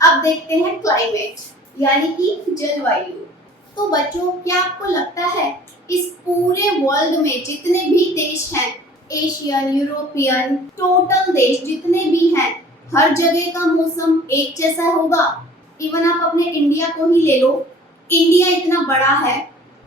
अब देखते हैं क्लाइमेट यानी कि जलवायु। तो बच्चों, क्या आपको लगता है इस पूरे वर्ल्ड में जितने भी देश हैं, एशियन, यूरोपियन, टोटल देश जितने भी हैं, हर जगह का मौसम एक जैसा होगा? इवन आप अपने इंडिया को ही ले लो, इंडिया इतना बड़ा है,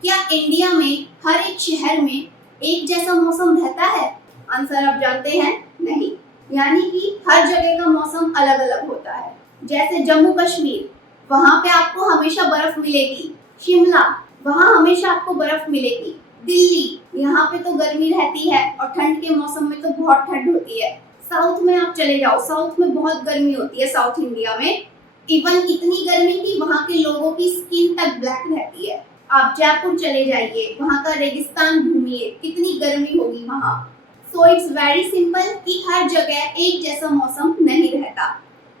क्या इंडिया में हर एक शहर में एक जैसा मौसम रहता है? आंसर आप जानते हैं, नहीं। यानी कि हर जगह का मौसम अलग अलग होता है। जैसे जम्मू कश्मीर, वहां पे आपको हमेशा बर्फ मिलेगी। शिमला, वहां हमेशा आपको बर्फ मिलेगी। दिल्ली, यहाँ पे तो गर्मी रहती है और ठंड के मौसम में तो बहुत ठंड होती है। साउथ में आप चले जाओ, साउथ में बहुत गर्मी होती है, साउथ इंडिया में इवन इतनी गर्मी कि वहाँ के लोगों की स्किन तक ब्लैक रहती है। आप जयपुर चले जाइए, वहाँ का रेगिस्तान घूमिए, कितनी गर्मी होगी वहाँ। सो इट्स वेरी सिंपल कि हर जगह एक जैसा मौसम नहीं रहता।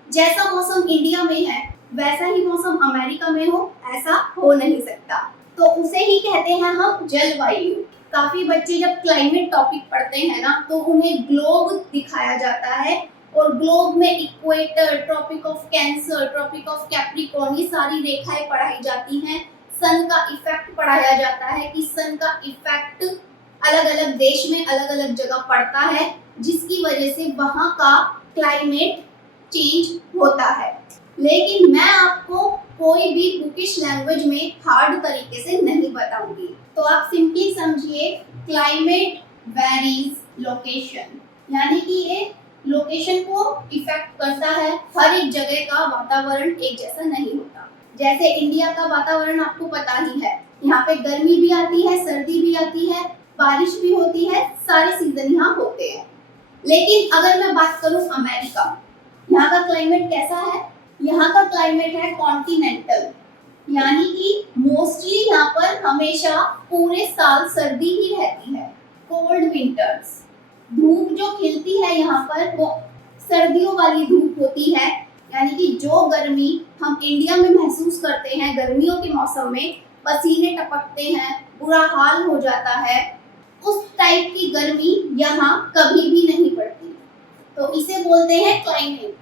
जैसा मौसम इंडिया में है वैसा ही मौसम अमेरिका में हो, ऐसा हो नहीं सकता। तो उसे ही कहते हैं हम जलवायु। काफी बच्चे जब क्लाइमेट टॉपिक पढ़ते हैं ना, तो उन्हें ग्लोब दिखाया जाता है और ग्लोब में equator, Tropic of Cancer, Tropic of Capricorn, ये सारी रेखाएं पढ़ाई जाती हैं। सन का इफेक्ट पढ़ाया जाता है कि सन का इफेक्ट अलग अलग देश में अलग अलग जगह पड़ता है, जिसकी वजह से वहां का क्लाइमेट चेंज होता है। लेकिन मैं आपको कोई भी बुकिश लैंग्वेज में हार्ड तरीके से नहीं बताऊंगी। तो आप सिंपली समझिए, क्लाइमेट वेरीज लोकेशन, यानी कि ये लोकेशन को इफेक्ट करता है। हर एक जगह का वातावरण एक जैसा नहीं होता। जैसे इंडिया का वातावरण आपको पता ही है, यहाँ पे गर्मी भी आती है, सर्दी भी आती है, बारिश भी होती है, सारे सीजन यहाँ होते हैं। लेकिन अगर मैं बात करूँ अमेरिका, यहाँ का क्लाइमेट कैसा है? यहाँ का क्लाइमेट है कॉन्टिनेंटल, यानी कि मोस्टली यहाँ पर हमेशा पूरे साल सर्दी ही रहती है। कोल्ड विंटर्स, धूप जो खिलती है यहाँ पर वो सर्दियों वाली धूप होती है, यानी कि जो गर्मी हम इंडिया में महसूस करते हैं गर्मियों के मौसम में, पसीने टपकते हैं, बुरा हाल हो जाता है, उस टाइप की गर्मी यहाँ कभी भी नहीं पड़ती। तो इसे बोलते हैं क्लाइमेट।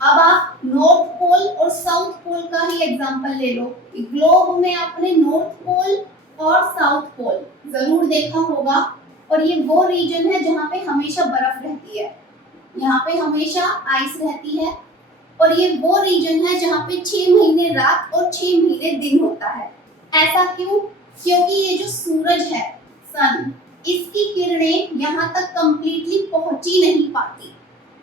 अब आप नॉर्थ पोल और साउथ पोल का ही एग्जांपल ले लो। ग्लोब में आपने नॉर्थ पोल और साउथ पोल जरूर देखा होगा, और ये वो रीजन है जहाँ पे हमेशा बर्फ रहती है, यहाँ पे हमेशा आइस रहती है। और ये वो रीजन है जहाँ पे 6 महीने रात और 6 महीने दिन होता है। ऐसा क्यों? क्योंकि ये जो सूरज है, सन, इसकी किरणें यहाँ तक कंप्लीटली पहुंच ही नहीं पाती।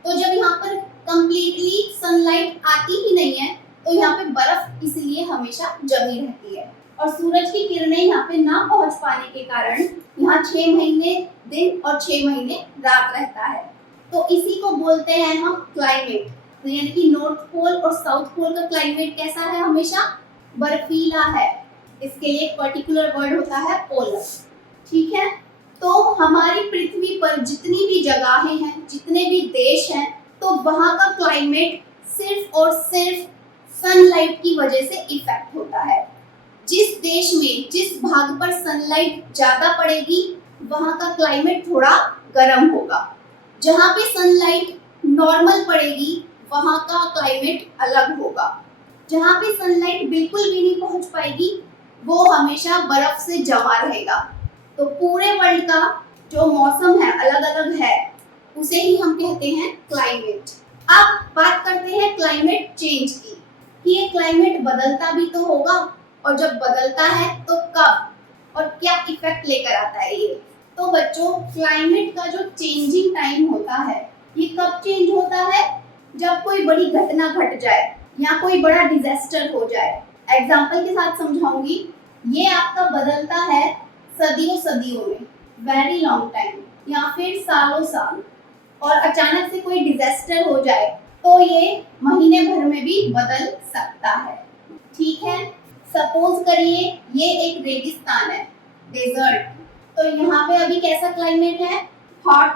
तो जब यहाँ पर कंप्लीटली सनलाइट आती ही नहीं है, तो यहाँ पे बर्फ इसलिए हमेशा जमी रहती है, और सूरज की किरणें यहाँ पे ना पहुंच पाने के कारण यहाँ 6 महीने दिन और 6 महीने रात रहता है। तो इसी को बोलते हैं हम क्लाइमेट। तो यानी कि नॉर्थ पोल और साउथ पोल का क्लाइमेट कैसा है? हमेशा बर्फीला है। इसके लिए एक पर्टिकुलर वर्ड होता है पोलर। ठीक है, तो हमारी पृथ्वी पर जितनी भी जगहें हैं, जितने भी देश हैं, तो वहां का क्लाइमेट सिर्फ और सिर्फ सनलाइट की वजह से इफेक्ट होता है। जिस देश में जिस भाग पर सनलाइट ज्यादा पड़ेगी वहां का क्लाइमेट थोड़ा गर्म होगा। जहां पे सनलाइट नॉर्मल पड़ेगी वहां का क्लाइमेट अलग होगा। जहां पे सनलाइट बिल्कुल भी नहीं पहुंच पाएगी वो हमेशा बर्फ से जमा रहेगा। तो पूरे वर्ल्ड का जो मौसम है अलग अलग है, उसे ही हम कहते हैं क्लाइमेट। अब बात करते हैं क्लाइमेट चेंज की, कि ये क्लाइमेट बदलता भी तो होगा, और जब बदलता है तो कब और क्या इफेक्ट लेकर आता है ये। तो बच्चों, क्लाइमेट का जो चेंजिंग टाइम होता है ये कब चेंज होता है? जब कोई बड़ी घटना घट जाए या कोई बड़ा डिजास्टर हो जाए। एग्जाम्पल के साथ समझाऊंगी। ये आपका बदलता है सदियों सदियों में, वेरी लॉन्ग टाइम, या फिर सालों साल, और अचानक से कोई डिजास्टर हो जाए तो ये महीने भर में भी बदल सकता है। ठीक है, सपोज करिए ये एक रेगिस्तान है, डेजर्ट। तो यहाँ पे अभी कैसा क्लाइमेट है? हॉट,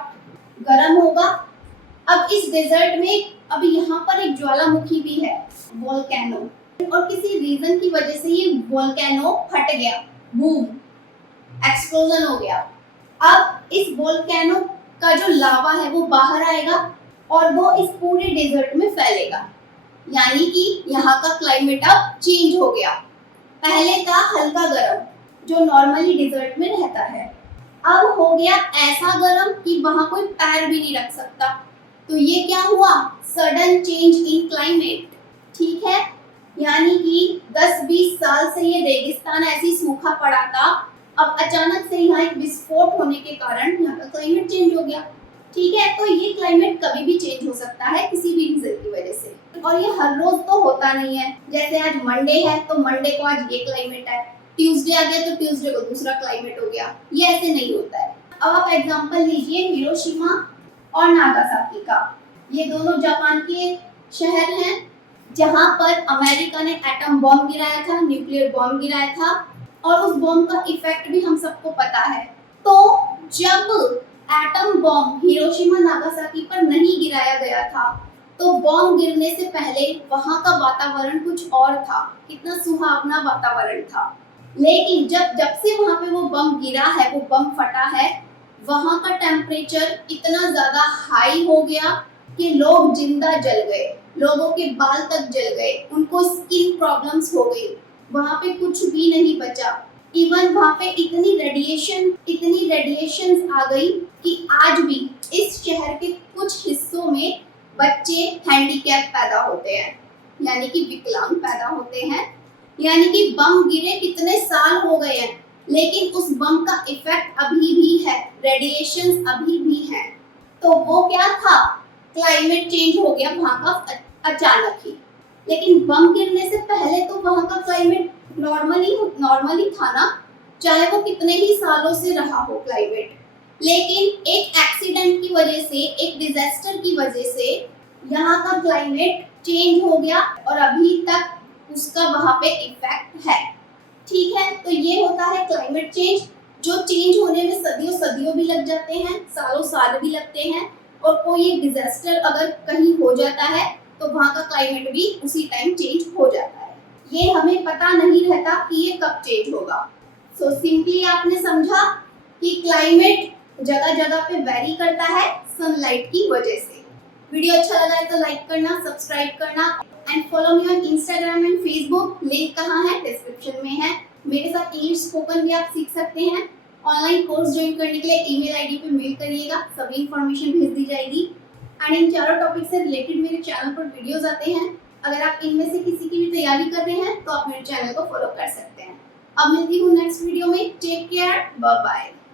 गर्म होगा। अब इस डेजर्ट में अभी यहाँ पर एक ज्वालामुखी भी है, वोल्केनो, और किसी रीजन की वजह से ये वोल्केनो फट गया, बूम, एक्सप्लोजन हो गया। अब इस वोल्केनो का जो लावा है वो बाहर आएगा और वो इस पूरे डेजर्ट में फैलेगा। यानी कि यहाँ का क्लाइमेट अब चेंज हो गया। पहले था हल्का गर्म जो नॉर्मली डिजर्ट में रहता है, अब हो गया ऐसा गर्म कि वहां कोई पैर भी नहीं रख सकता। तो ये क्या हुआ? Sudden change in climate. ठीक है, यानी कि 10-20 साल से ये रेगिस्तान ऐसी सूखा पड़ा था, अब अचानक से यहाँ एक विस्फोट होने के कारण यहाँ का क्लाइमेट चेंज हो गया। ठीक है, तो ये क्लाइमेट कभी भी चेंज हो सकता है किसी भी रीजन की वजह से, और ये हर रोज तो होता नहीं है। जैसे आज मंडे है तो मंडे को आज ये क्लाइमेट है, ट्यूसडे आ गया तो ट्यूसडे को दूसरा क्लाइमेट हो गया, ये ऐसे नहीं होता है। अब आप एग्जांपल लीजिए हिरोशिमा और नागासाकी का। ये दोनों जापान के शहर हैं जहां पर अमेरिका ने एटम बॉम्ब गिराया था, न्यूक्लियर बॉम्ब गिराया था, और उस बॉम्ब का इफेक्ट भी हम सबको पता है। तो जब एटम बॉम्ब हिरोशिमा नागासाकी पर नहीं गिराया गया था तो बॉम्ब गिरने से पहले वहां का वातावरण कुछ और था, कितना सुहावना वातावरण था। लेकिन जब से वहां पे वो बम गिरा है, वो बम फटा है, वहां का टेम्परेचर इतना ज्यादा हाई हो गया कि लोग जिंदा जल गए, लोगों के बाल तक जल गए, उनको स्किन प्रॉब्लम्स हो गई, वहां पे कुछ भी नहीं बचा। इवन वहां पे इतनी रेडिएशन आ गई कि आज भी इस शहर के कुछ हिस्सों में बच्चे हैंडीकैप पैदा होते हैं, यानी कि विकलांग पैदा होते हैं। यानी कि बम गिरे कितने साल हो गए हैं, लेकिन उस बम का इफेक्ट अभी भी है, रेडिएशन अभी भी है। तो वो क्या था? क्लाइमेट चेंज हो गया वहां का अचानक ही। लेकिन बम गिरने से पहले तो वहां का क्लाइमेट नॉर्मली था ना, चाहे वो कितने ही सालों से रहा हो क्लाइमेट। लेकिन एक एक्सीडेंट की वजह से, एक डिजास्टर की वजह से यहाँ का क्लाइमेट चेंज हो गया और अभी तक उसका वहां पे इफेक्ट है। ठीक है, तो ये होता है क्लाइमेट चेंज, जो चेंज होने में सदियों सदियों भी लग जाते हैं, सालों साल भी लगते हैं, और कोई एक डिजास्टर अगर कहीं हो जाता है तो वहां का क्लाइमेट भी उसी टाइम चेंज हो जाता है। ये हमें पता नहीं रहता कि ये कब चेंज होगा। सो सिंपली आपने समझा कि क्लाइमेट जगह जगह पे वेरी करता है सनलाइट की वजह से। वीडियो अच्छा लगा है तो लाइक करना, सब्सक्राइब करना and follow me on Instagram and Facebook. Link कहाँ है? डिस्क्रिप्शन में है। मेरे साथ इंग्लिश स्पोकन भी आप सीख सकते हैं। ऑनलाइन कोर्स ज्वाइन करने के लिए ईमेल आईडी पे मेल करिएगा, सभी इंफॉर्मेशन भेज दी जाएगी। एंड इन चारों टॉपिक से रिलेटेड मेरे चैनल पर वीडियोस आते हैं। अगर आप इनमें से किसी की भी तैयारी कर रहे हैं तो आप मेरे चैनल को फॉलो कर सकते हैं। अब मिलती हूँ नेक्स्ट वीडियो में। Take care, bye bye.